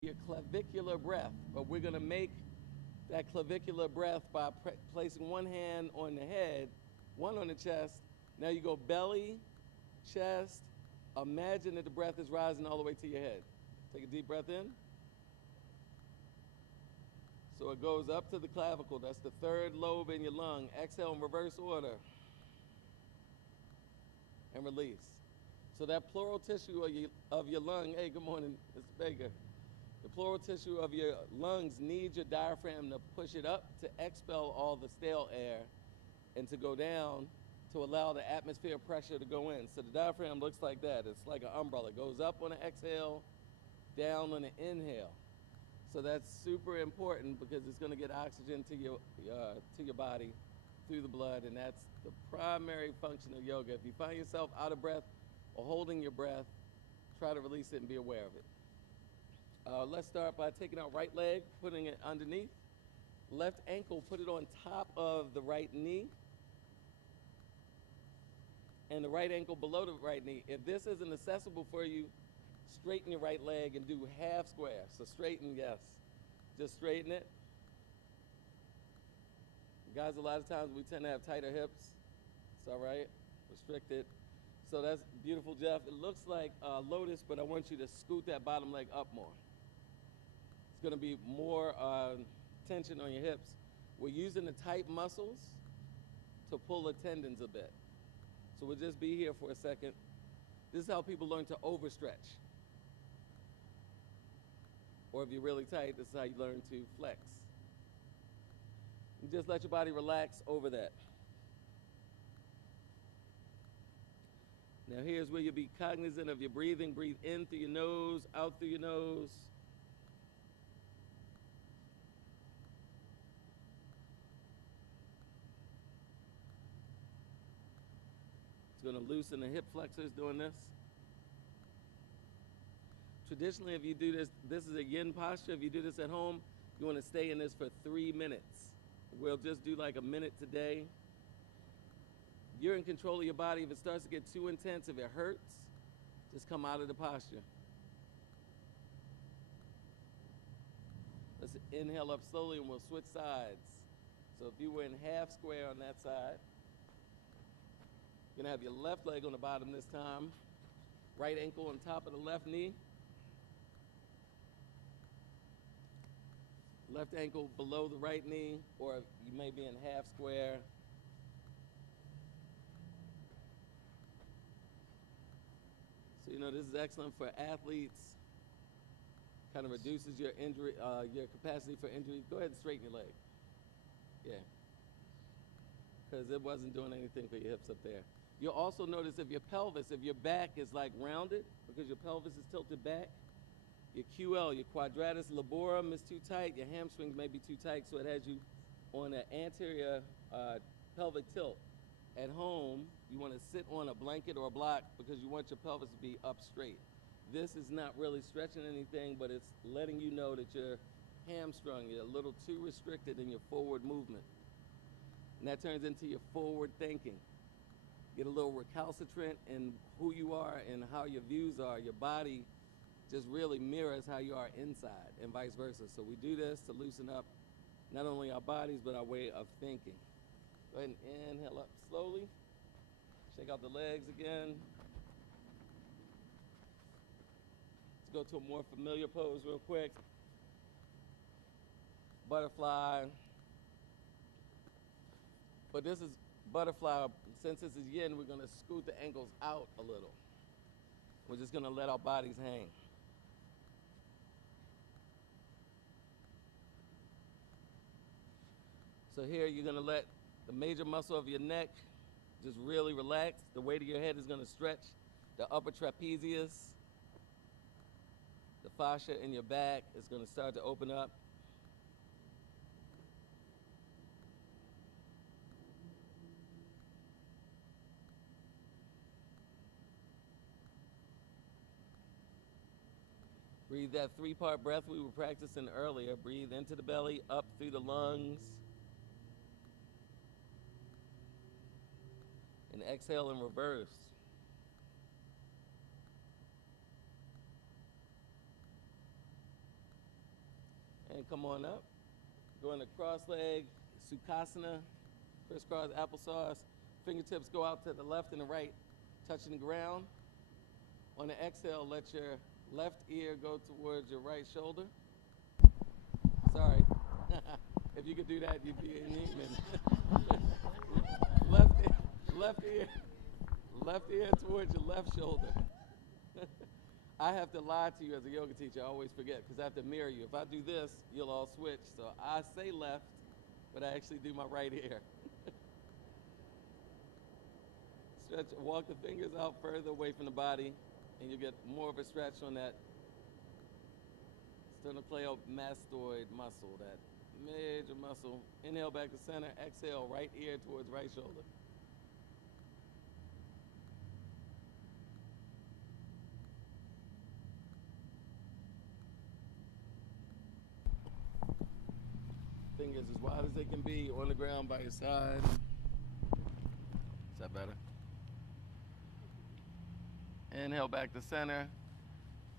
your clavicular breath, but we're going to make that clavicular breath by placing one hand on the head, one on the chest. Now you go belly, chest. Imagine that the breath is rising all the way to your head. Take a deep breath in. So it goes up to the clavicle. That's the third lobe in your lung. Exhale in reverse order. And release. So that pleural tissue of your lung, hey, good morning, Mr. Baker. The pleural tissue of your lungs needs your diaphragm to push it up to expel all the stale air and to go down to allow the atmosphere pressure to go in. So the diaphragm looks like that. It's like an umbrella. It goes up on an exhale, down on an inhale. So that's super important because it's going to get oxygen to your body through the blood, and that's the primary function of yoga. If you find yourself out of breath or holding your breath, try to release it and be aware of it. Let's start by taking our right leg, putting it underneath. Left ankle, put it on top of the right knee. And the right ankle below the right knee. If this isn't accessible for you, straighten your right leg and do half square. So straighten, yes. Just straighten it. Guys, a lot of times we tend to have tighter hips. It's all right. Restricted. So that's beautiful, Jeff. It looks like lotus, but I want you to scoot that bottom leg up more. It's going to be more tension on your hips. We're using the tight muscles to pull the tendons a bit. So we'll just be here for a second. This is how people learn to overstretch. Or if you're really tight, this is how you learn to flex. And just let your body relax over that. Now here's where you'll be cognizant of your breathing. Breathe in through your nose, out through your nose. It's going to loosen the hip flexors doing this. Traditionally, if you do this, this is a yin posture. If you do this at home, you want to stay in this for 3 minutes. We'll just do like a minute today. You're in control of your body. If it starts to get too intense, if it hurts, just come out of the posture. Let's inhale up slowly and we'll switch sides. So if you were in half square on that side, you're gonna have your left leg on the bottom this time, right ankle on top of the left knee, left ankle below the right knee, or you may be in half square. So you know this is excellent for athletes. Kind of reduces your injury, your capacity for injury. Go ahead and straighten your leg. Yeah, because it wasn't doing anything for your hips up there. You'll also notice if your pelvis, if your back is like rounded, because your pelvis is tilted back, your QL, your quadratus laborum is too tight, your hamstrings may be too tight, so it has you on an anterior pelvic tilt. At home, you want to sit on a blanket or a block because you want your pelvis to be up straight. This is not really stretching anything, but it's letting you know that you're hamstrung, you're a little too restricted in your forward movement. And that turns into your forward thinking. Get a little recalcitrant in who you are and how your views are. Your body just really mirrors how you are inside and vice versa. So we do this to loosen up not only our bodies, but our way of thinking. Go ahead and inhale up slowly. Shake out the legs again. Let's go to a more familiar pose real quick. Butterfly. But this is butterfly. Since this is yin, we're going to scoot the ankles out a little. We're just going to let our bodies hang. So here you're going to let the major muscle of your neck just really relax. The weight of your head is going to stretch the upper trapezius. The fascia in your back is going to start to open up. Breathe that 3-part breath we were practicing earlier. Breathe into the belly, up through the lungs. And exhale in reverse. And come on up. Go into cross leg, Sukhasana, crisscross applesauce. Fingertips go out to the left and the right, touching the ground. On the exhale, let your left ear go towards your right shoulder. Sorry. If you could do that, you'd be in Neiman. left ear towards your left shoulder. I have to lie to you as a yoga teacher. I always forget because I have to mirror you. If I do this, you'll all switch. So I say left, but I actually do my right ear. Stretch, walk the fingers out further away from the body, and you'll get more of a stretch on that sternocleidomastoid muscle, that major muscle. Inhale back to center. Exhale, right ear towards right shoulder. Fingers as wide as they can be on the ground by your side. Is that better? Inhale back to center.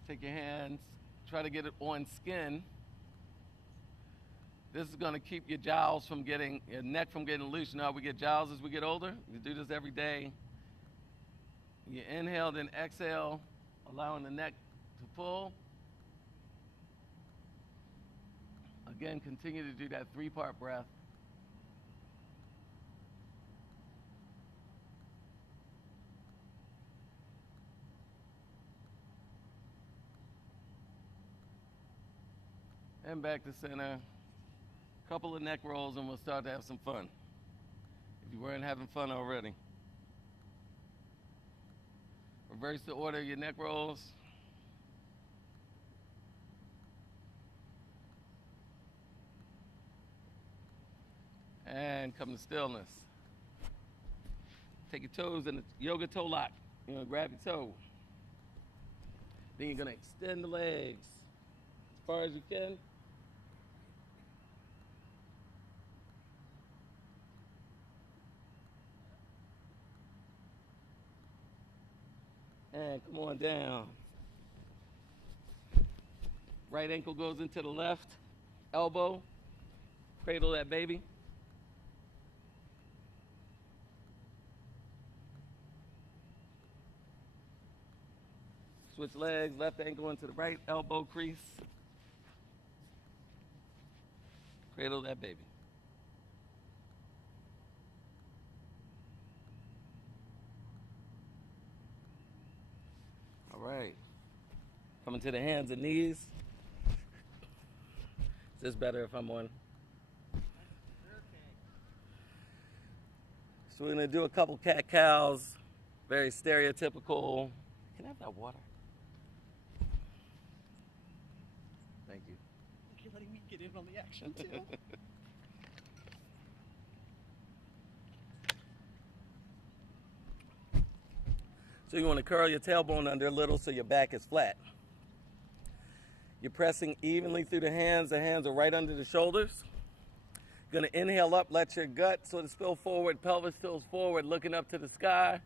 Take your hands, try to get it on skin. This is going to keep your jowls from getting, your neck from getting loose. You know how we get jowls as we get older? You do this every day. You inhale, then exhale, allowing the neck to pull. Again, continue to do that 3-part breath. And back to center. Couple of neck rolls and we'll start to have some fun. If you weren't having fun already. Reverse the order of your neck rolls. And come to stillness. Take your toes in the yoga toe lock. You're gonna grab your toe. Then you're gonna extend the legs as far as you can. And come on down. Right ankle goes into the left elbow. Cradle that baby. Switch legs, left ankle into the right elbow crease. Cradle that baby. All right. Coming to the hands and knees. Is this better if I'm on? So we're gonna do a couple cat-cows, very stereotypical. Can I have that water? Thank you. You're letting me get in on the action too. So you want to curl your tailbone under a little so your back is flat. You're pressing evenly through the hands. The hands are right under the shoulders. You're going to inhale up, let your gut sort of spill forward, pelvis tilts forward, looking up to the sky.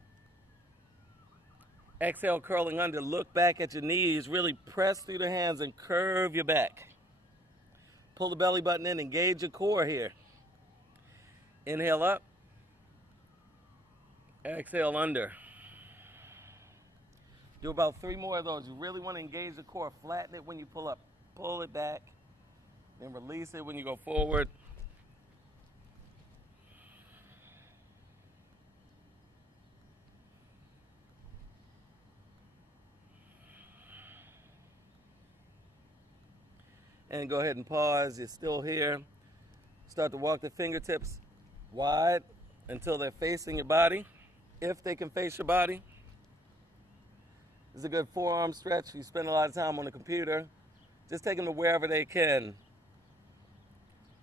Exhale, curling under. Look back at your knees. Really press through the hands and curve your back. Pull the belly button in. Engage your core here. Inhale up. Exhale under. Do about 3 more of those. You really want to engage the core. Flatten it when you pull up. Pull it back. Then release it when you go forward. And go ahead and pause. You're still here. Start to walk the fingertips wide until they're facing your body, if they can face your body. This is a good forearm stretch. You spend a lot of time on the computer. Just take them to wherever they can.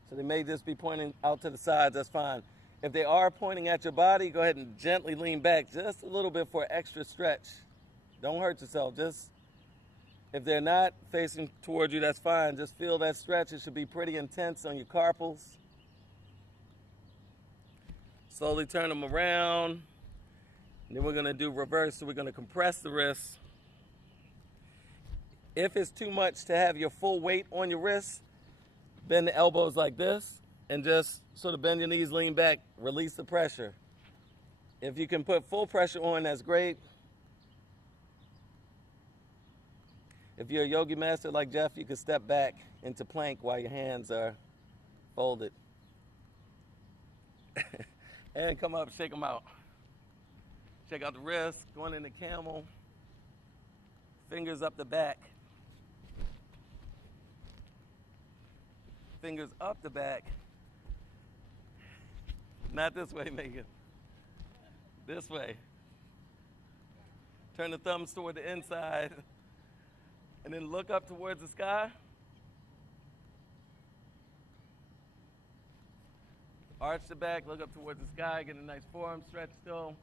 So they may just be pointing out to the sides, that's fine. If they are pointing at your body, go ahead and gently lean back just a little bit for extra stretch. Don't hurt yourself. Just, if they're not facing toward you, that's fine. Just feel that stretch. It should be pretty intense on your carpals. Slowly turn them around. And then we're going to do reverse, so we're going to compress the wrists. If it's too much to have your full weight on your wrists, Bend the elbows like this and just sort of bend your knees, lean back, release the pressure. If you can put full pressure on, that's great. If you're a yogi master like Jeff, you can step back into plank while your hands are folded. And come up, shake them out. Shake out the wrist, going into camel. Fingers up the back. Fingers up the back. Not this way, Megan. This way. Turn the thumbs toward the inside. And then look up towards the sky. Arch the back, look up towards the sky, get a nice forearm stretch still.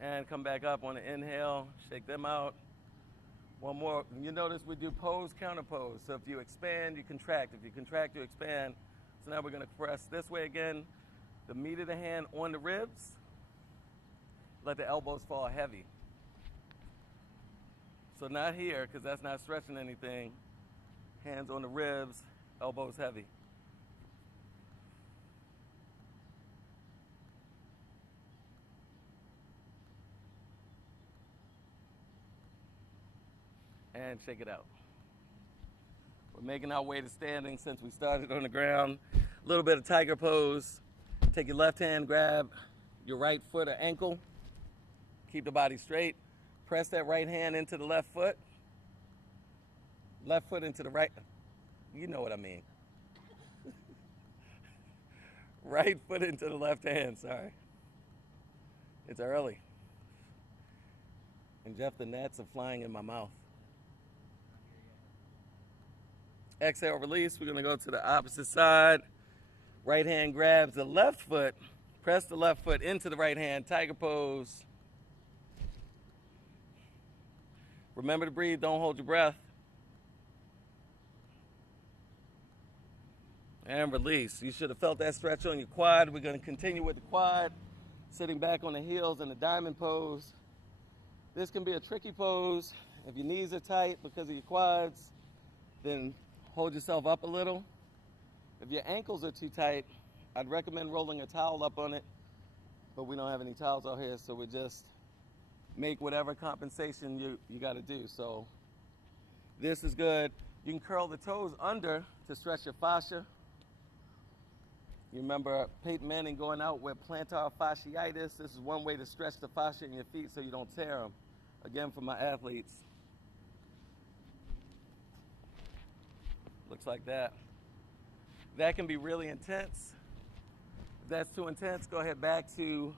And come back up on the inhale, shake them out. One more. You notice we do pose, counter pose. So if you expand, you contract. If you contract, you expand. So now we're going to press this way again. The meat of the hand on the ribs. Let the elbows fall heavy. So not here, because that's not stretching anything. Hands on the ribs, elbows heavy. And shake it out. We're making our way to standing since we started on the ground. A little bit of tiger pose. Take your left hand, grab your right foot or ankle. Keep the body straight. Press that right hand into the left foot. Left foot into the right. You know what I mean. Right foot into the left hand, sorry. It's early. And Jeff, the gnats are flying in my mouth. Exhale, release. We're going to go to the opposite side. Right hand grabs the left foot. Press the left foot into the right hand. Tiger pose. Remember to breathe. Don't hold your breath. And release. You should have felt that stretch on your quad. We're going to continue with the quad. Sitting back on the heels in the diamond pose. This can be a tricky pose. If your knees are tight because of your quads, then hold yourself up a little. If your ankles are too tight, I'd recommend rolling a towel up on it, but we don't have any towels out here, so we just make whatever compensation you got to do. So this is good. You can curl the toes under to stretch your fascia. You remember Peyton Manning going out with plantar fasciitis. This is one way to stretch the fascia in your feet so you don't tear them. Again, for my athletes. Looks like that. That can be really intense. If that's too intense, go ahead back to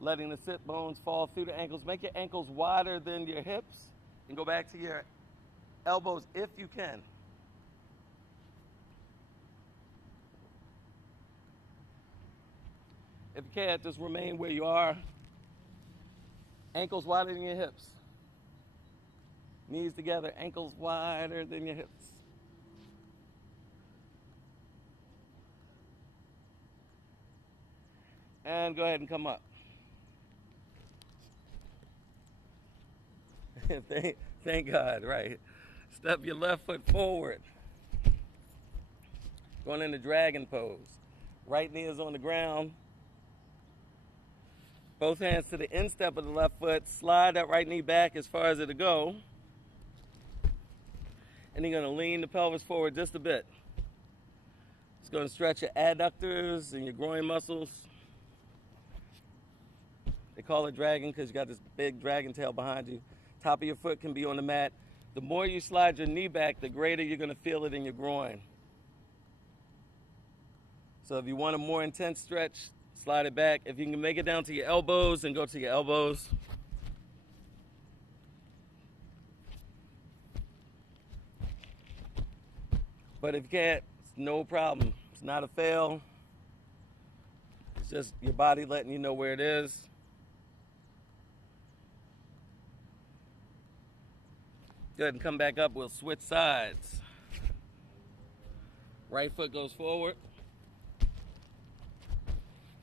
letting the sit bones fall through the ankles. Make your ankles wider than your hips and go back to your elbows if you can. If you can't, just remain where you are. Ankles wider than your hips. Knees together, ankles wider than your hips. And go ahead and come up. Thank God, right. Step your left foot forward. Going into dragon pose. Right knee is on the ground. Both hands to the instep of the left foot. Slide that right knee back as far as it'll go. And you're going to lean the pelvis forward just a bit. It's going to stretch your adductors and your groin muscles. They call it dragon because you got this big dragon tail behind you. Top of your foot can be on the mat. The more you slide your knee back, the greater you're going to feel it in your groin. So if you want a more intense stretch, slide it back. If you can make it down to your elbows, then go to your elbows. But if you can't, it's no problem. It's not a fail. It's just your body letting you know where it is. Go ahead and come back up. We'll switch sides. Right foot goes forward.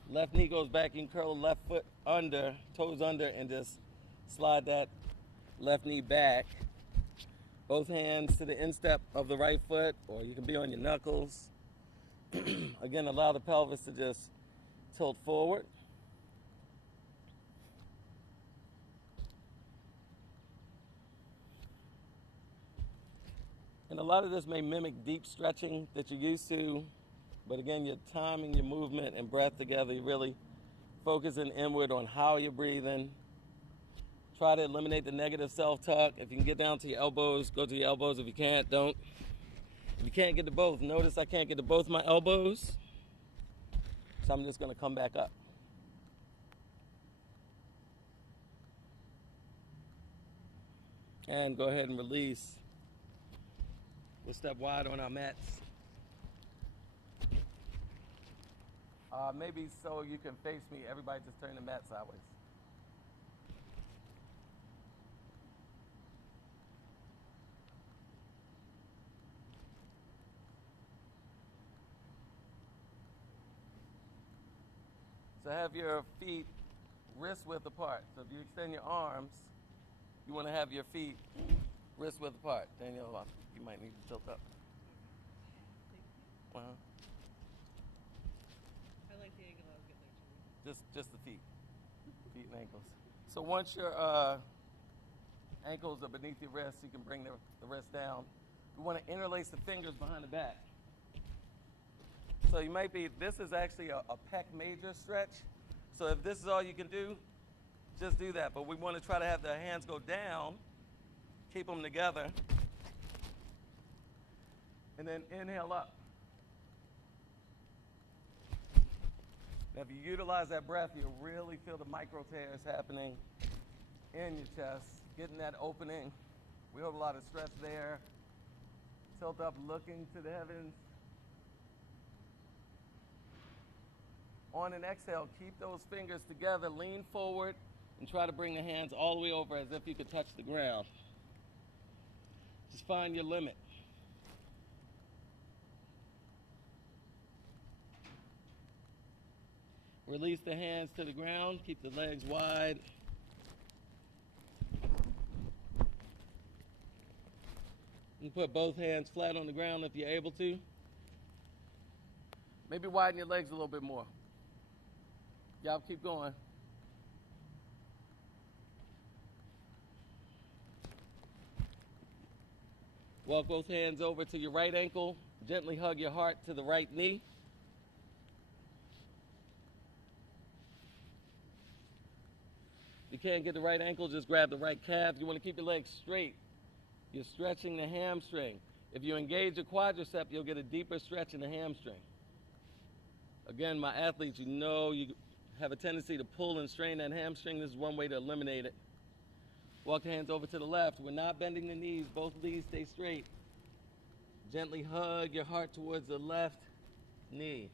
Left knee goes back. You can curl the left foot under, toes under, and just slide that left knee back. Both hands to the instep of the right foot, or you can be on your knuckles. Again, allow the pelvis to just tilt forward. And a lot of this may mimic deep stretching that you're used to, but again, you're timing your movement and breath together. You're really focusing inward on how you're breathing. Try to eliminate the negative self-talk. If you can get down to your elbows, go to your elbows. If you can't, don't. If you can't get to both, notice I can't get to both my elbows, so I'm just going to come back up. And go ahead and release. We'll step wide on our mats. Maybe so you can face me. Everybody just turn the mat sideways. So have your feet wrist width apart. So if you extend your arms, you want to have your feet wrist width apart. Daniel, you might need to tilt up. Uh-huh. I like the angle I was getting there too. Just the feet and ankles. So once your ankles are beneath your wrists, you can bring the wrist down. We want to interlace the fingers behind the back. So you might be, this is actually a pec major stretch. So if this is all you can do, just do that. But we want to try to have the hands go down, keep them together, and then inhale up. Now if you utilize that breath, you'll really feel the micro tears happening in your chest, getting that opening. We hold a lot of stress there. Tilt up, looking to the heavens. On an exhale, keep those fingers together, lean forward, and try to bring the hands all the way over as if you could touch the ground. Just find your limit. Release the hands to the ground, keep the legs wide. You can put both hands flat on the ground if you're able to. Maybe widen your legs a little bit more. Y'all keep going. Walk both hands over to your right ankle. Gently hug your heart to the right knee. If you can't get the right ankle, just grab the right calf. You want to keep the legs straight. You're stretching the hamstring. If you engage the quadricep, you'll get a deeper stretch in the hamstring. Again, my athletes, you know you have a tendency to pull and strain that hamstring. This is one way to eliminate it. Walk the hands over to the left. We're not bending the knees. Both knees stay straight. Gently hug your heart towards the left knee.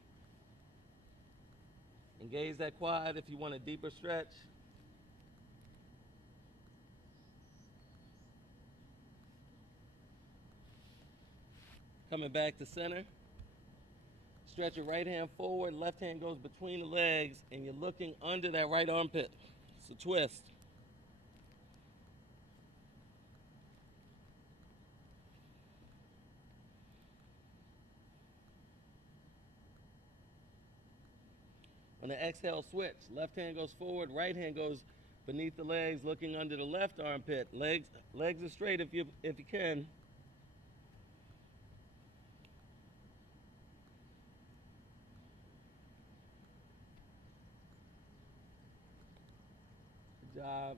Engage that quad if you want a deeper stretch. Coming back to center. Stretch your right hand forward, left hand goes between the legs, and you're looking under that right armpit. It's a twist. On the exhale, switch. Left hand goes forward, right hand goes beneath the legs, looking under the left armpit. Legs are straight if you can. Job.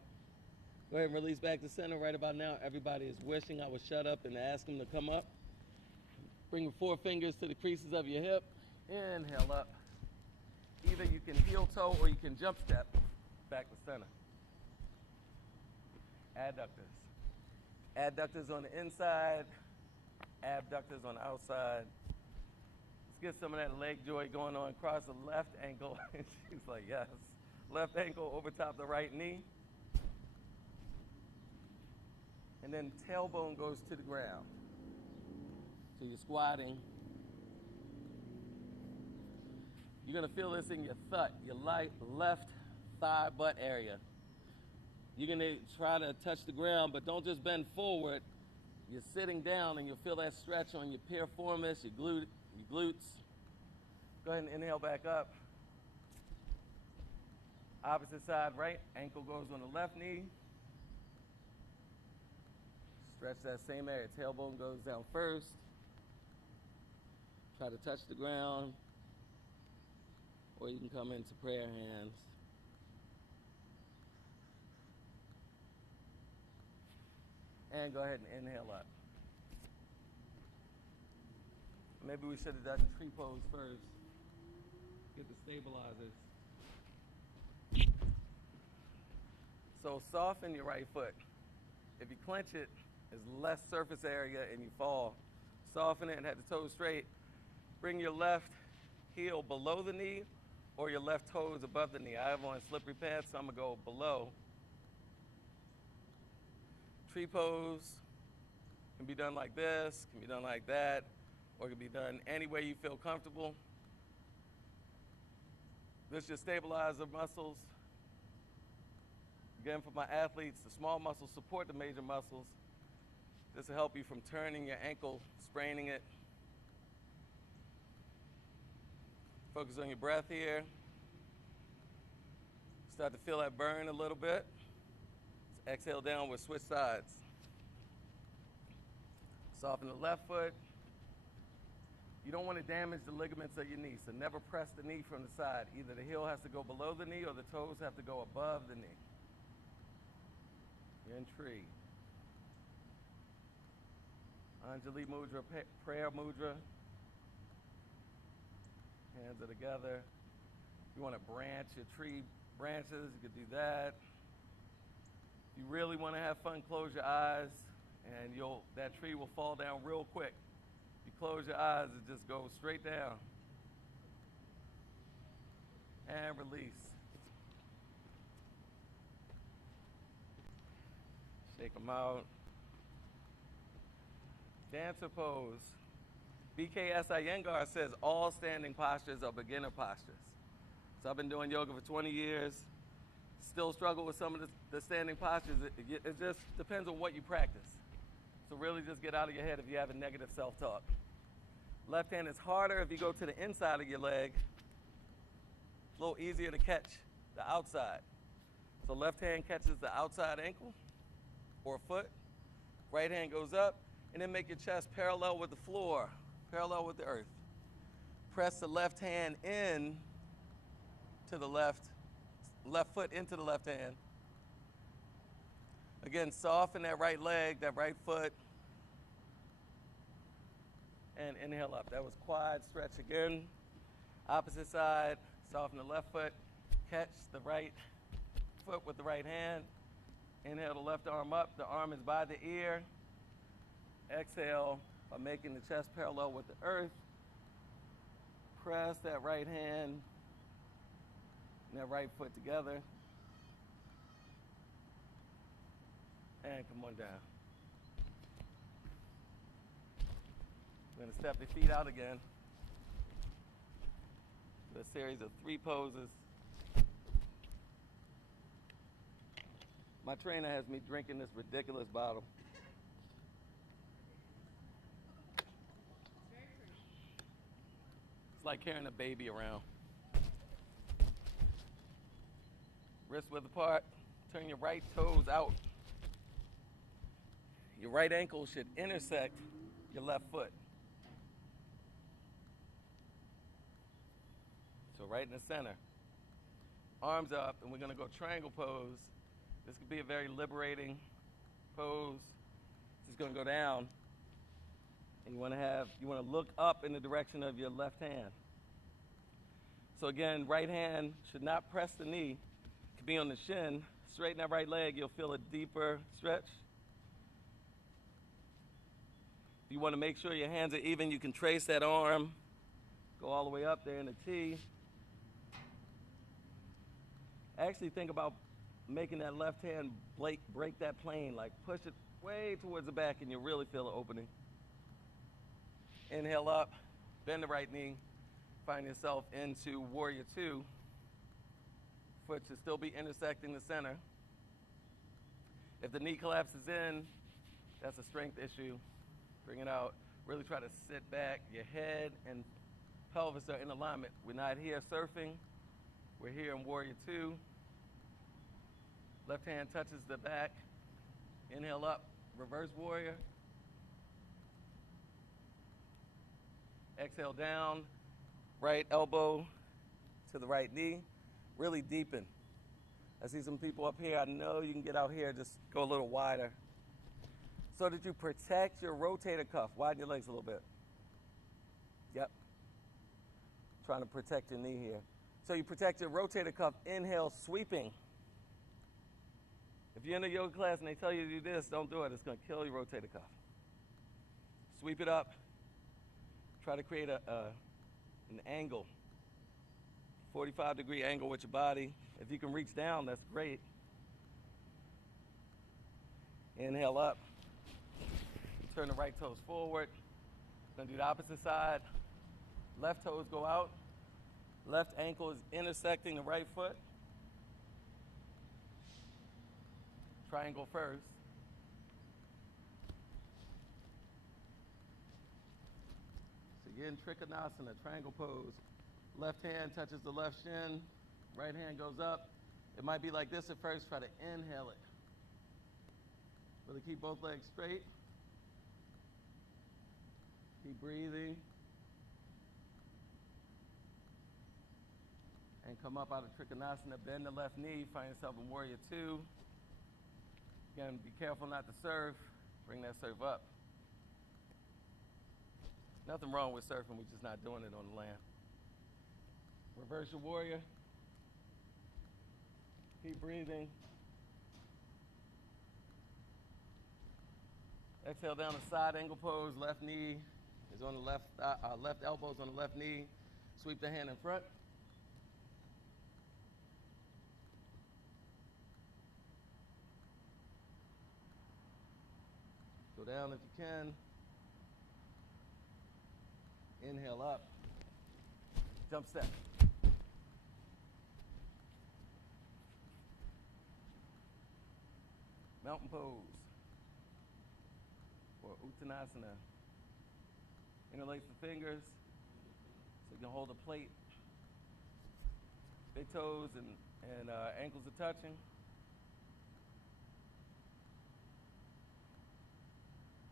Go ahead and release back to center. Right about now, everybody is wishing I would shut up and ask them to come up. Bring your four fingers to the creases of your hip. Inhale up. Either you can heel toe or you can jump step back to center. Adductors. Adductors on the inside, abductors on the outside. Let's get some of that leg joy going on. Cross the left ankle. She's like, yes. Left ankle over top the right knee. And then tailbone goes to the ground. So you're squatting. You're going to feel this in your thigh, your left thigh butt area. You're going to try to touch the ground, but don't just bend forward. You're sitting down, and you'll feel that stretch on your piriformis, your glutes. Go ahead and inhale back up. Opposite side, right ankle goes on the left knee. Stretch that same area. Tailbone goes down first. Try to touch the ground, or you can come into prayer hands. And go ahead and inhale up. Maybe we should have done tree pose first. Get the stabilizers. So soften your right foot. If you clench it, there's less surface area and you fall. Soften it and have the toes straight. Bring your left heel below the knee or your left toes above the knee. I have on slippery pants, so I'm gonna go below. Tree pose can be done like this, can be done like that, or it can be done any way you feel comfortable. This just stabilizes the muscles. Again, for my athletes, the small muscles support the major muscles. This will help you from turning your ankle, spraining it. Focus on your breath here. Start to feel that burn a little bit. Exhale down, we'll switch sides. Soften the left foot. You don't want to damage the ligaments of your knee, so never press the knee from the side. Either the heel has to go below the knee or the toes have to go above the knee. You're in tree. Anjali Mudra, prayer mudra. Hands are together. You want to branch your tree branches, you could do that. If you really want to have fun, close your eyes, and that tree will fall down real quick. If you close your eyes, it just goes straight down. And release. Shake them out. Dancer pose. BKS Iyengar says all standing postures are beginner postures. So I've been doing yoga for 20 years. Still struggle with some of the standing postures. It just depends on what you practice. So really just get out of your head if you have a negative self-talk. Left hand is harder if you go to the inside of your leg. It's a little easier to catch the outside. So left hand catches the outside ankle or foot. Right hand goes up, and then make your chest parallel with the floor, parallel with the earth. Press the left hand in to the left foot into the left hand. Again, soften that right leg, that right foot. And inhale up. That was quad stretch again. Opposite side, soften the left foot. Catch the right foot with the right hand. Inhale the left arm up. The arm is by the ear. Exhale by making the chest parallel with the earth. Press that right hand and that right foot together. And come on down. We're going to step the feet out again. A series of 3 poses. My trainer has me drinking this ridiculous bottle. It's like carrying a baby around. Wrists width apart. Turn your right toes out. Your right ankle should intersect your left foot. So right in the center. Arms up, and we're going to go triangle pose. This could be a very liberating pose. Just going to go down, and you want to look up in the direction of your left hand. So again, right hand should not press the knee. It could be on the shin. Straighten that right leg. You'll feel a deeper stretch. If you want to make sure your hands are even, you can trace that arm. Go all the way up there in the T. Actually think about making that left hand break that plane, like push it way towards the back and you'll really feel an opening. Inhale up, bend the right knee, find yourself into Warrior 2. Foot should still be intersecting the center. If the knee collapses in, that's a strength issue. Bring it out. Really try to sit back. Your head and pelvis are in alignment. We're not here surfing. We're here in Warrior 2. Left hand touches the back. Inhale up, reverse warrior. Exhale down, right elbow to the right knee. Really deepen. I see some people up here. I know you can get out here, just go a little wider. So that you protect your rotator cuff. Widen your legs a little bit. Yep. Trying to protect your knee here. So you protect your rotator cuff. Inhale, sweeping. If you're in a yoga class and they tell you to do this, don't do it. It's going to kill your rotator cuff. Sweep it up. Try to create an angle, 45-degree angle with your body. If you can reach down, that's great. Inhale up. Turn the right toes forward. Going to do the opposite side. Left toes go out. Left ankle is intersecting the right foot. Triangle first. So you're in Trikonasana, triangle pose. Left hand touches the left shin. Right hand goes up. It might be like this at first. Try to inhale it. Really keep both legs straight. Keep breathing. And come up out of Trikonasana. Bend the left knee. Find yourself in Warrior 2. Again, be careful not to surf. Bring that surf up. Nothing wrong with surfing, we're just not doing it on the land. Reverse your warrior. Keep breathing. Exhale down the side angle pose. Left knee is on the left, left elbow is on the left knee. Sweep the hand in front. Go down if you can. Inhale up. Jump step. Mountain pose. Or Uttanasana. Interlace the fingers so you can hold a plate. Big toes and ankles are touching.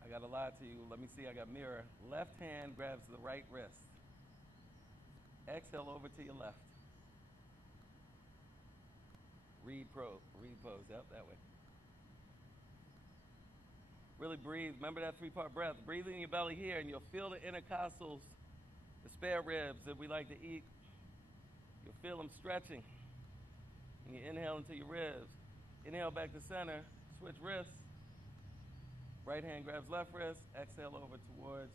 I gotta lie to you. Let me see, I got mirror. Left hand grabs the right wrist. Exhale over to your left. Reed pose, yep, that way. Really breathe. Remember that 3-part breath. Breathe in your belly here, and you'll feel the intercostals, the spare ribs that we like to eat. You'll feel them stretching. And you inhale into your ribs. Inhale back to center. Switch wrists. Right hand grabs left wrist. Exhale over towards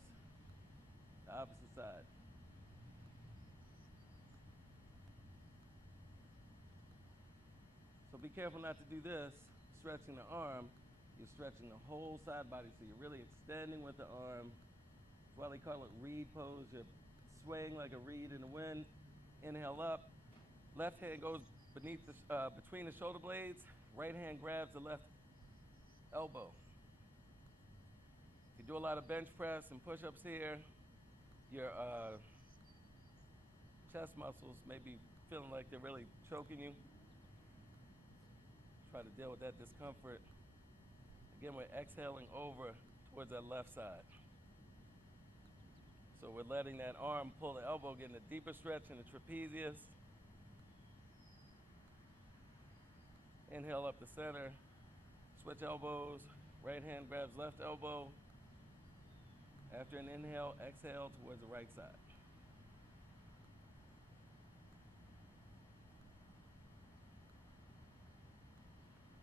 the opposite side. So be careful not to do this, stretching the arm. You're stretching the whole side body, so you're really extending with the arm. That's why they call it reed pose. You're swaying like a reed in the wind. Inhale up. Left hand goes beneath between the shoulder blades. Right hand grabs the left elbow. If you do a lot of bench press and push-ups here, your chest muscles may be feeling like they're really choking you. Try to deal with that discomfort. Again, we're exhaling over towards that left side. So we're letting that arm pull the elbow, getting a deeper stretch in the trapezius. Inhale up the center. Switch elbows. Right hand grabs left elbow. After an inhale, exhale towards the right side.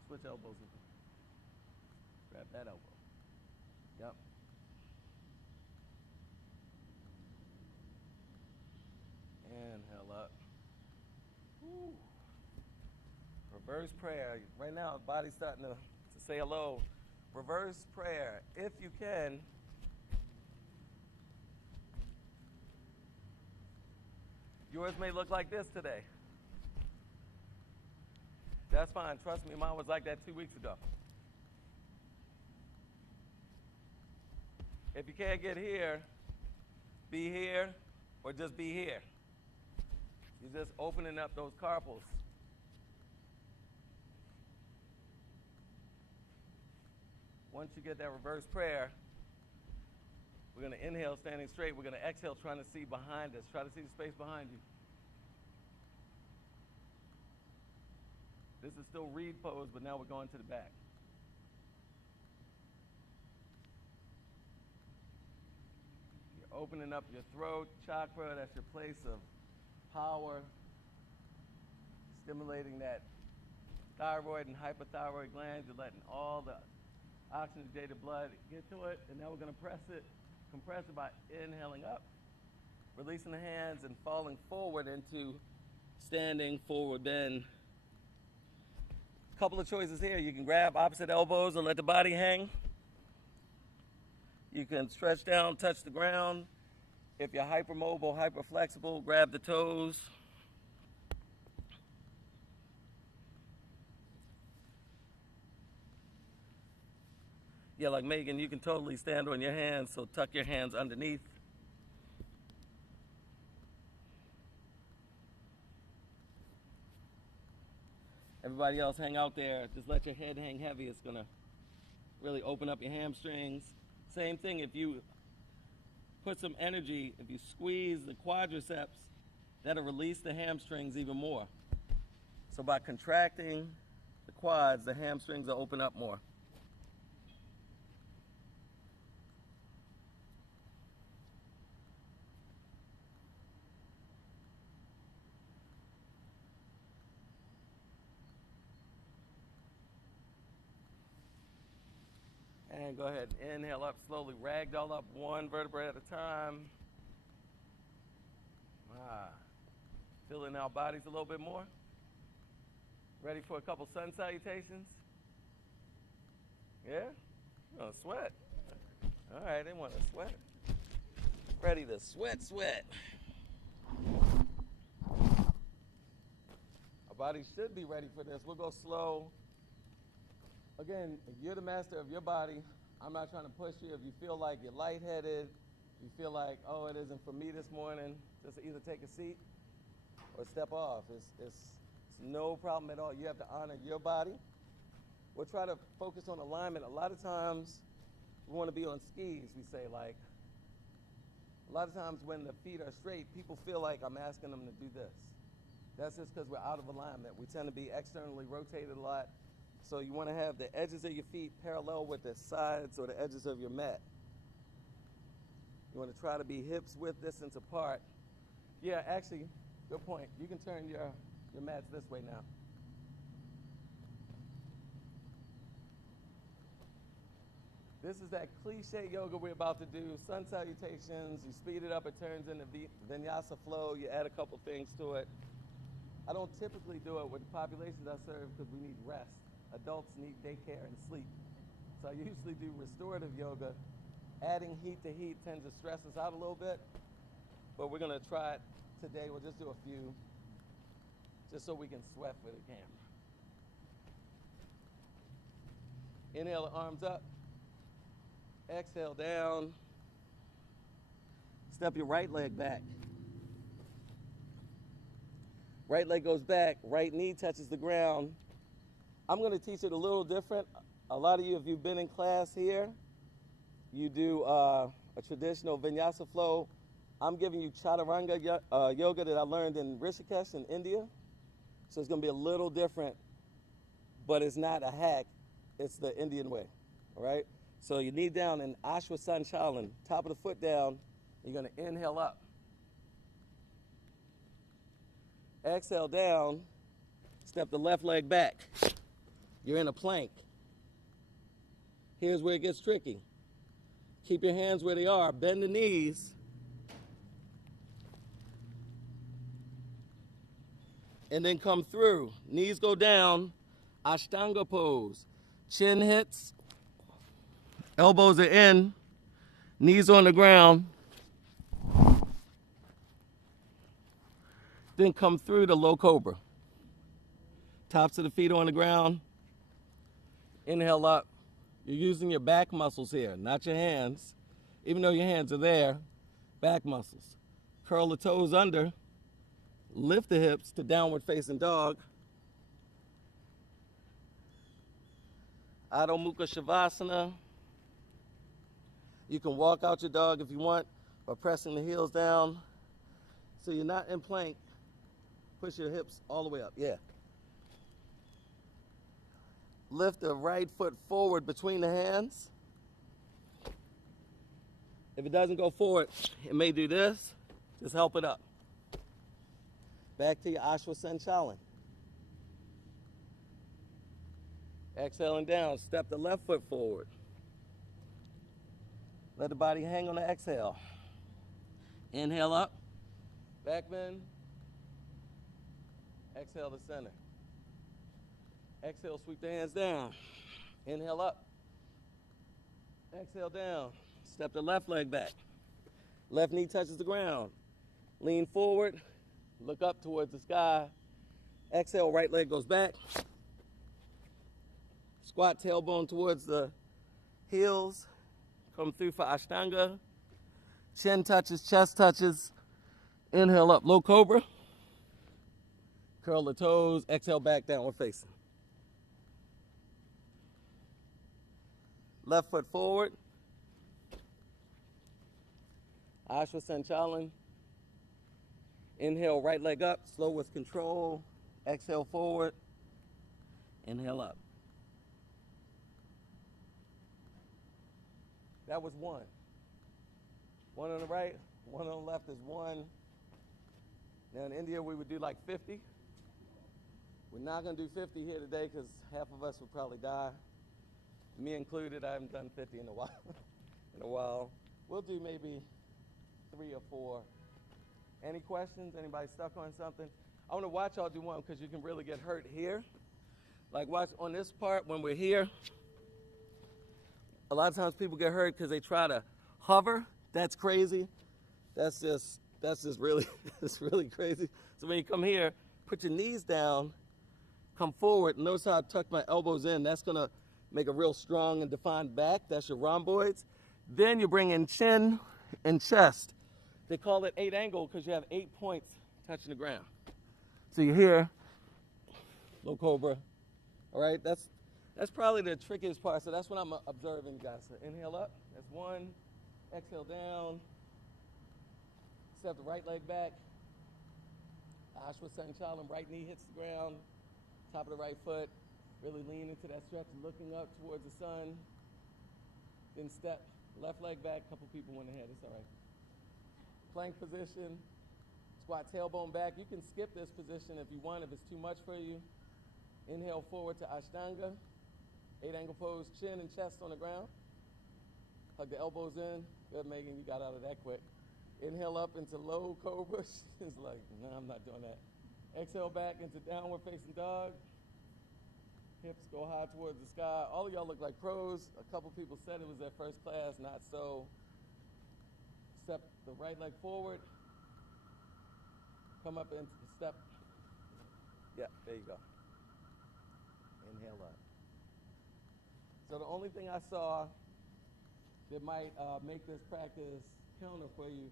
Switch elbows with me. Grab that elbow. Yep. Inhale up. Woo. Reverse prayer. Right now, the body's starting to say hello. Reverse prayer. If you can, yours may look like this today. That's fine. Trust me, mine was like that 2 weeks ago. If you can't get here, be here or just be here. You're just opening up those carpals. Once you get that reverse prayer, we're going to inhale standing straight. We're going to exhale trying to see behind us. Try to see the space behind you. This is still reed pose, but now we're going to the back. You're opening up your throat chakra. That's your place of power. Stimulating that thyroid and hypothyroid glands. You're letting all the oxygenated blood get to it. And now we're going to compress it by inhaling up, releasing the hands and falling forward into standing forward bend. Couple of choices here. You can grab opposite elbows or let the body hang. You can stretch down, touch the ground. If you're hypermobile, hyperflexible, grab the toes. Yeah, like Megan, you can totally stand on your hands, so tuck your hands underneath. Everybody else hang out there. Just let your head hang heavy. It's going to really open up your hamstrings. Same thing, if you put some energy, if you squeeze the quadriceps, that'll release the hamstrings even more. So by contracting the quads, the hamstrings will open up more. And go ahead and inhale up slowly, ragdoll up one vertebrae at a time. Feeling our bodies a little bit more. Ready for a couple sun salutations? Yeah? You want to sweat? All right, they want to sweat. Ready to sweat, sweat. Our bodies should be ready for this. We'll go slow. Again, you're the master of your body. I'm not trying to push you. If you feel like you're lightheaded, you feel like, oh, it isn't for me this morning, just either take a seat or step off. It's no problem at all. You have to honor your body. We'll try to focus on alignment. A lot of times, we want to be on skis, we say, like, a lot of times when the feet are straight, people feel like I'm asking them to do this. That's just because we're out of alignment. We tend to be externally rotated a lot. So you want to have the edges of your feet parallel with the sides or the edges of your mat. You want to try to be hips width distance apart. Yeah, actually, good point. You can turn your mats this way now. This is that cliche yoga we're about to do. Sun salutations. You speed it up, it turns into vinyasa flow. You add a couple things to it. I don't typically do it with the populations I serve because we need rest. Adults need daycare and sleep. So I usually do restorative yoga. Adding heat to heat tends to stress us out a little bit, but we're going to try it today. We'll just do a few, just so we can sweat for the camera. Inhale the arms up. Exhale down. Step your right leg back. Right leg goes back, right knee touches the ground. I'm going to teach it a little different. A lot of you, if you've been in class here, you do a traditional vinyasa flow. I'm giving you chaturanga yoga that I learned in Rishikesh in India. So it's going to be a little different, but it's not a hack. It's the Indian way, all right? So you knee down in Ashwasanchalan, top of the foot down. You're going to inhale up. Exhale down, step the left leg back. You're in a plank. Here's where it gets tricky. Keep your hands where they are. Bend the knees. And then come through. Knees go down. Ashtanga pose. Chin hits. Elbows are in. Knees on the ground. Then come through the low cobra. Tops of the feet on the ground. Inhale up. You're using your back muscles here, not your hands. even though your hands are there, back muscles. Curl the toes under, lift the hips to downward facing dog. Adho Mukha Shavasana. You can walk out your dog if you want by pressing the heels down. So you're not in plank. Push your hips all the way up, yeah. Lift the right foot forward between the hands. If it doesn't go forward, it may do this. Just help it up. Back to your Ashwasanchalan. Exhaling down, step the left foot forward. Let the body hang on the exhale. Inhale up, back bend. Exhale to center. Exhale, sweep the hands down. Inhale up. Exhale down. Step the left leg back. Left knee touches the ground. Lean forward. Look up towards the sky. Exhale, right leg goes back. Squat tailbone towards the heels. Come through for Ashtanga. Chin touches, chest touches. Inhale up, low cobra. Curl the toes. Exhale, back downward facing. Left foot forward. Ashwasanchalan. Inhale, right leg up, slow with control. Exhale forward. Inhale up. That was one. One on the right, one on the left is one. Now in India we would do like 50. We're not going to do 50 here today because half of us would probably die. Me included, I haven't done 50 in a while. We'll do maybe 3 or 4. Any questions? Anybody stuck on something? I want to watch y'all do one because you can really get hurt here. Like watch on this part when we're here. A lot of times people get hurt because they try to hover. That's crazy. That's just really, it's really crazy. So when you come here, put your knees down, come forward. Notice how I tuck my elbows in. That's going to make a real strong and defined back. That's your rhomboids. Then you bring in chin and chest. They call it 8 angle because you have 8 points touching the ground. So you're here, low cobra. All right, that's probably the trickiest part. So that's what I'm observing, guys. So inhale up, that's 1. Exhale down. Step the right leg back. Ashwasanchalan, right knee hits the ground. Top of the right foot. Really lean into that stretch, looking up towards the sun. Then step left leg back. A couple people went ahead, it's all right. Plank position. Squat tailbone back. You can skip this position if you want, if it's too much for you. Inhale forward to Ashtanga. 8 angle pose, chin and chest on the ground. Hug the elbows in. Good, Megan, you got out of that quick. Inhale up into low cobra. She's like, no, I'm not doing that. Exhale back into downward facing dog. Hips go high towards the sky. All of y'all look like pros. A couple people said it was their first class, not so. Step the right leg forward. Come up and step. Yeah, there you go. Inhale up. So the only thing I saw that might make this practice counter for you,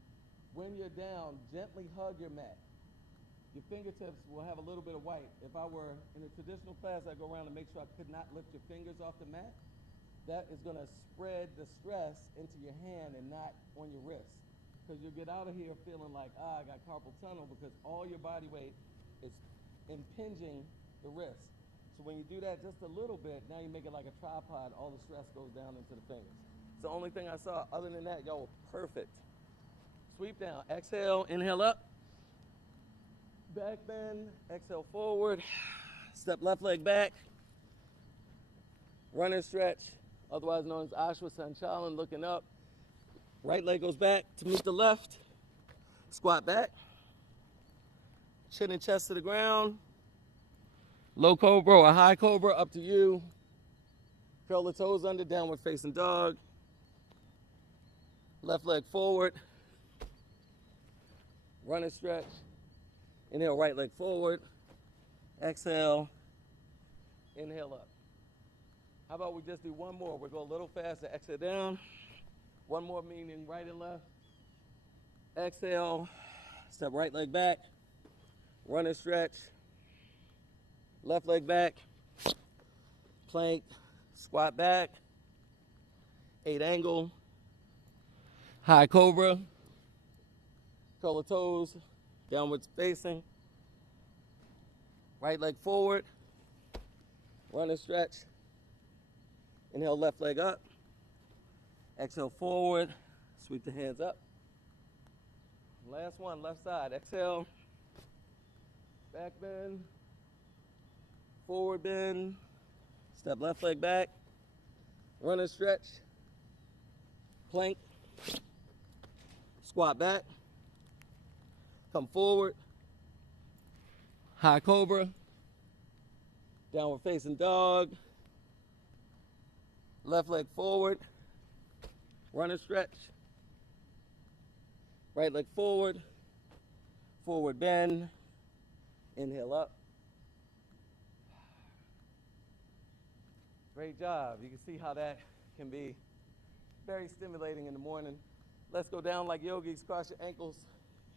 when you're down, gently hug your mat. Your fingertips will have a little bit of white. If I were in a traditional class, I'd go around and make sure I could not lift your fingers off the mat. That is going to spread the stress into your hand and not on your wrist. Because you'll get out of here feeling like, I got carpal tunnel, because all your body weight is impinging the wrist. So when you do that just a little bit, now you make it like a tripod, all the stress goes down into the fingers. It's the only thing I saw. Other than that, y'all were perfect. Sweep down. Exhale, inhale up. Back bend, exhale forward. Step left leg back. Runner stretch, otherwise known as Ashwasanchalan, looking up. Right leg goes back to meet the left. Squat back. Chin and chest to the ground. Low cobra or high cobra, up to you. Curl the toes under, downward facing dog. Left leg forward. Runner stretch. Inhale, right leg forward. Exhale. Inhale up. How about we just do one more? We'll go a little faster. Exhale down. One more, meaning right and left. Exhale, step right leg back, run and stretch. Left leg back, plank, squat back, 8 angle, high cobra, curl the toes, downwards facing. Right leg forward, run and stretch. Inhale, left leg up. Exhale, forward, sweep the hands up. Last one, left side. Exhale, back bend, forward bend, step left leg back, run and stretch, plank, squat back, come forward, high cobra, downward facing dog, left leg forward, run and stretch, right leg forward, forward bend, inhale up. Great job. You can see how that can be very stimulating in the morning. Let's go down like yogis, cross your ankles,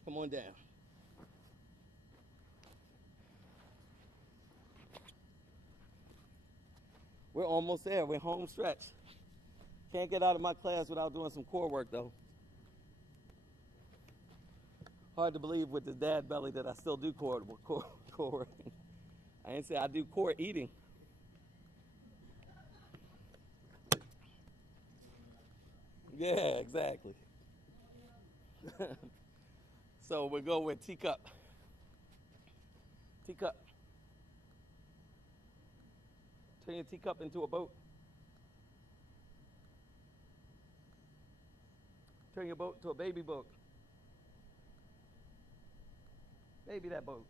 come on down. We're almost there, we're home stretch. Can't get out of my class without doing some core work though. Hard to believe with the dad belly that I still do core work. I didn't say I do core eating. Yeah, exactly. So we'll go with teacup. Teacup. Turn your teacup into a boat. Turn your boat to a baby boat. Baby that boat.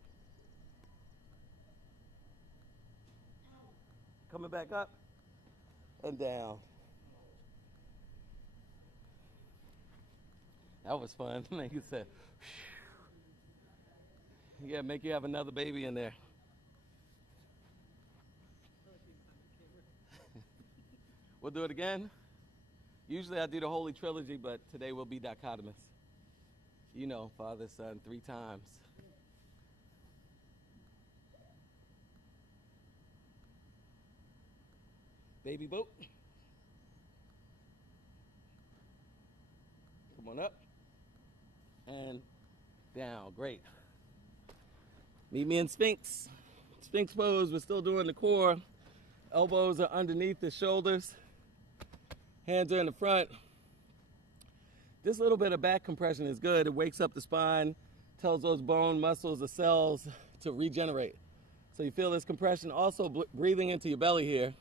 Coming back up and down. That was fun. Make you say, yeah, make you have another baby in there. We'll do it again. Usually I do the Holy Trilogy, but today we'll be dichotomous. You know, Father, Son, 3 times. Baby boat. Come on up. And down. Great. Meet me in Sphinx. Sphinx pose. We're still doing the core. Elbows are underneath the shoulders. Hands are in the front. This little bit of back compression is good. It wakes up the spine, tells those bone muscles, the cells to regenerate. So you feel this compression, also breathing into your belly here.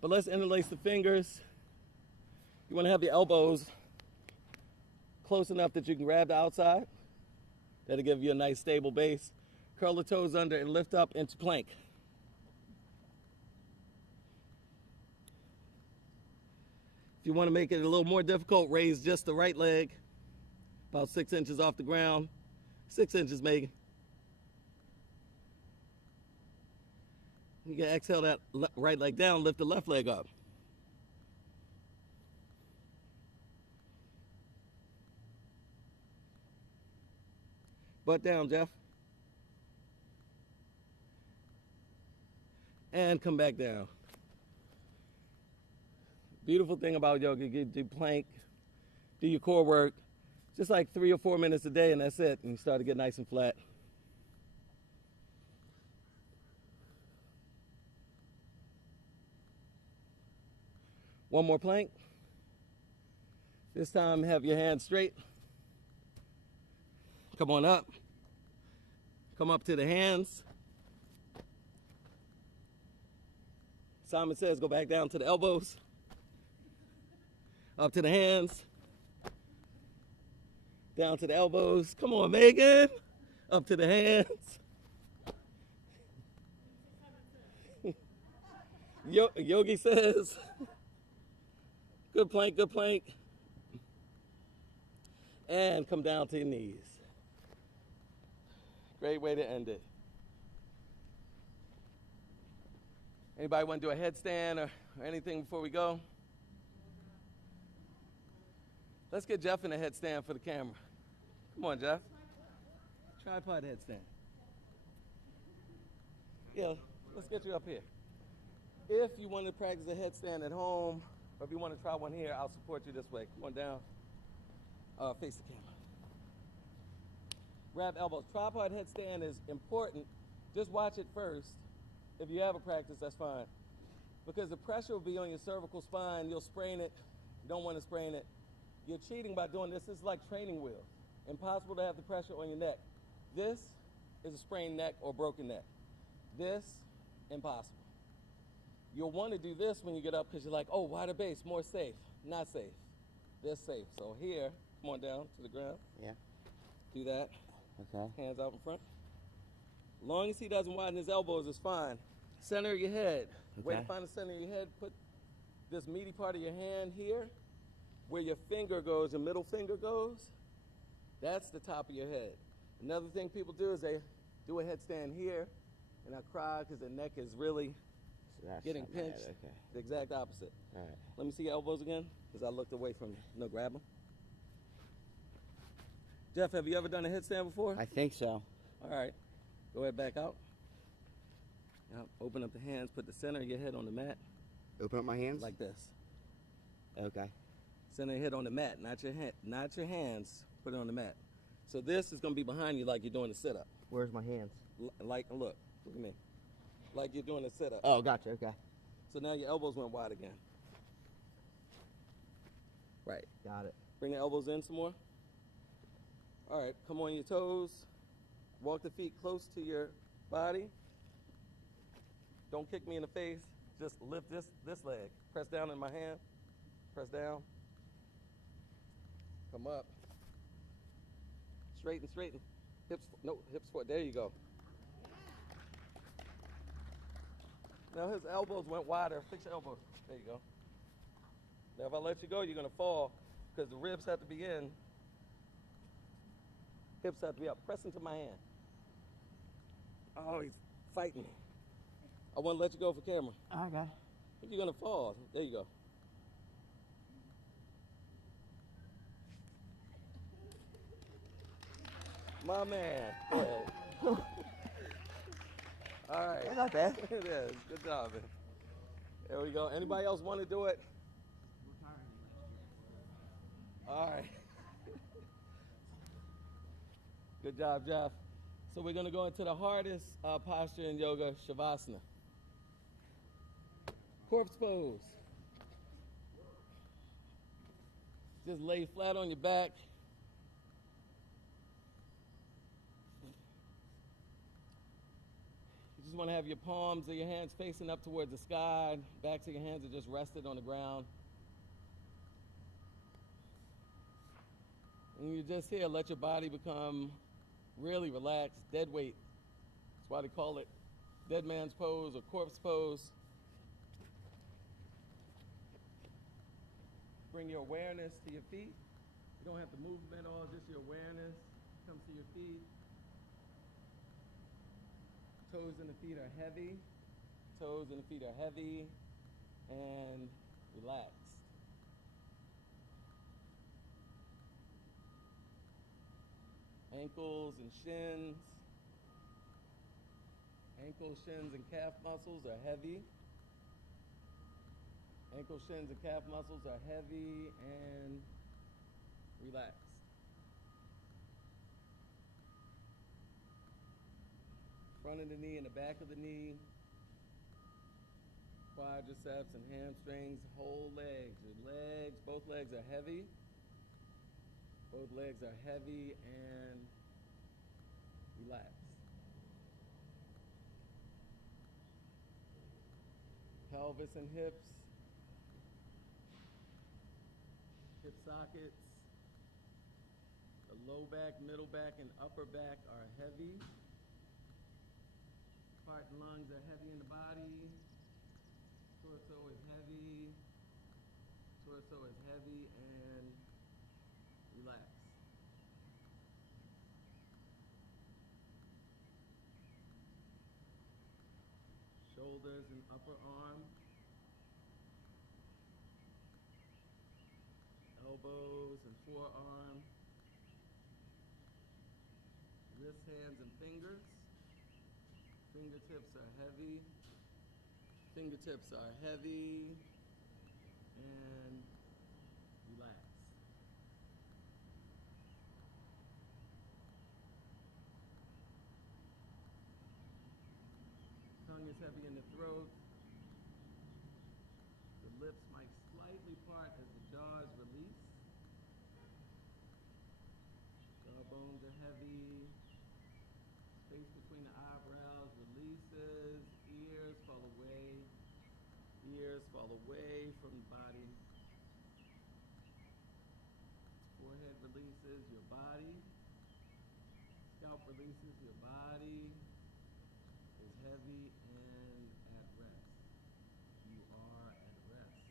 But let's interlace the fingers. You want to have your elbows close enough that you can grab the outside. That'll give you a nice stable base. Curl the toes under and lift up into plank. If you want to make it a little more difficult, raise just the right leg, about 6 inches off the ground. 6 inches, Megan. You can exhale that right leg down, lift the left leg up. Butt down, Jeff. And come back down. Beautiful thing about yoga, you do plank, do your core work, just like 3 or 4 minutes a day, and that's it. And you start to get nice and flat. One more plank. This time have your hands straight. Come on up. Come up to the hands. Simon says go back down to the elbows. Up to the hands. Down to the elbows. Come on, Megan. Up to the hands. Yogi says, good plank, good plank. And come down to your knees. Great way to end it. Anybody want to do a headstand or anything before we go? Let's get Jeff in a headstand for the camera. Come on, Jeff. Tripod headstand. Yeah, let's get you up here. If you want to practice a headstand at home, or if you want to try one here, I'll support you this way. Come on down. Face the camera. Grab elbows. Tripod headstand is important. Just watch it first. If you have a practice, that's fine. Because the pressure will be on your cervical spine. You'll sprain it. You don't want to sprain it. You're cheating by doing this. This is like training wheels. Impossible to have the pressure on your neck. This is a sprained neck or broken neck. This, impossible. You'll want to do this when you get up because you're like, oh, wider base, more safe. Not safe. This safe. So here, come on down to the ground. Yeah. Do that. Okay. Hands out in front. As long as he doesn't widen his elbows, it's fine. Center of your head. Okay. Way to find the center of your head. Put this meaty part of your hand here. Where your finger goes, your middle finger goes, that's the top of your head. Another thing people do is they do a headstand here, and I cry because the neck is really getting not bad, pinched. okay. The exact opposite. All right. Let me see your elbows again, because I looked away from you. No, grab them. Jeff, have you ever done a headstand before? I think so. All right. Go ahead, back out. Now, open up the hands, put the center of your head on the mat. Open up my hands? Like this. Okay. Center your head on the mat, not your hands. Put it on the mat. So this is going to be behind you like you're doing a sit-up. Where's my hands? Look at me. Like you're doing a sit-up. Oh, gotcha, okay. So now your elbows went wide again. Right. Got it. Bring the elbows in some more. All right, come on your toes. Walk the feet close to your body. Don't kick me in the face. Just lift this leg. Press down in my hand. Press down. Come up. Straighten. Hips forward. There you go. Now his elbows went wider. Fix your elbows. There you go. Now if I let you go, you're going to fall because the ribs have to be in. Hips have to be up. Press into my hand. Oh, he's fighting me. I want to let you go for camera. Okay. You're going to fall. There you go. My man. Go ahead. All right. Not bad. It is. Good job, man. There we go. Anybody else want to do it? All right. Good job, Jeff. So we're going to go into the hardest posture in yoga, Shavasana. Corpse pose. Just lay flat on your back. You just want to have your palms of your hands facing up towards the sky. Backs of your hands are just rested on the ground. And you're just here, let your body become really relaxed, dead weight. That's why they call it dead man's pose or corpse pose. Bring your awareness to your feet. You don't have to move them at all, just your awareness comes to your feet. Toes and the feet are heavy. Toes and the feet are heavy and relaxed. Ankles and shins. Ankles, shins, and calf muscles are heavy. Ankle, shins, and calf muscles are heavy and relaxed. Front of the knee and the back of the knee. Quadriceps and hamstrings, whole legs. Your legs, both legs are heavy. Both legs are heavy and relaxed. Pelvis and hips. Hip sockets. The low back, middle back, and upper back are heavy. Heart and lungs are heavy in the body. Torso is heavy. Torso is heavy and relax. Shoulders and upper arm. elbows and forearm, wrists, hands, and fingers. Fingertips are heavy. Fingertips are heavy. And relax. Tongue is heavy in the throat. The lips might slightly part as the jaws release. Jawbones are heavy. Space between the eyebrows releases. Ears fall away. Ears fall away from the body. Forehead releases your body. Scalp releases your body. Is heavy and at rest. You are at rest.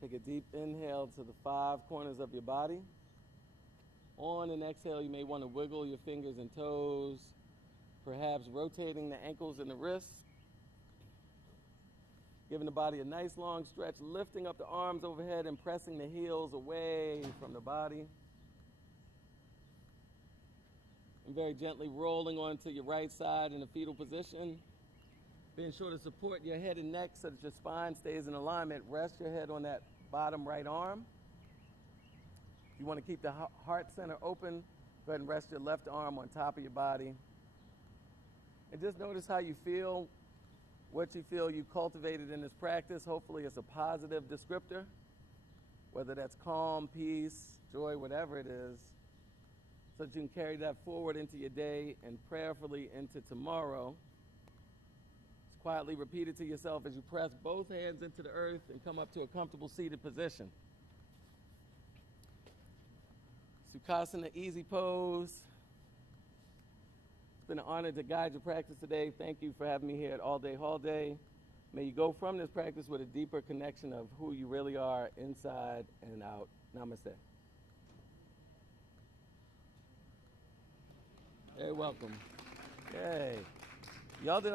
Take a deep inhale to the 5 corners of your body. On an exhale, you may want to wiggle your fingers and toes, perhaps rotating the ankles and the wrists. Giving the body a nice long stretch, lifting up the arms overhead and pressing the heels away from the body. And very gently rolling onto your right side in a fetal position. Being sure to support your head and neck so that your spine stays in alignment. Rest your head on that bottom right arm. If you want to keep the heart center open, go ahead and rest your left arm on top of your body. And just notice how you feel, what you feel you cultivated in this practice. Hopefully it's a positive descriptor, whether that's calm, peace, joy, whatever it is, so that you can carry that forward into your day and prayerfully into tomorrow. Quietly repeat it to yourself as you press both hands into the earth and come up to a comfortable seated position. Sukhasana, easy pose. It's been an honor to guide your practice today. Thank you for having me here at All Day Hall Day. May you go from this practice with a deeper connection of who you really are inside and out. Namaste. Very welcome. Yay. Y'all did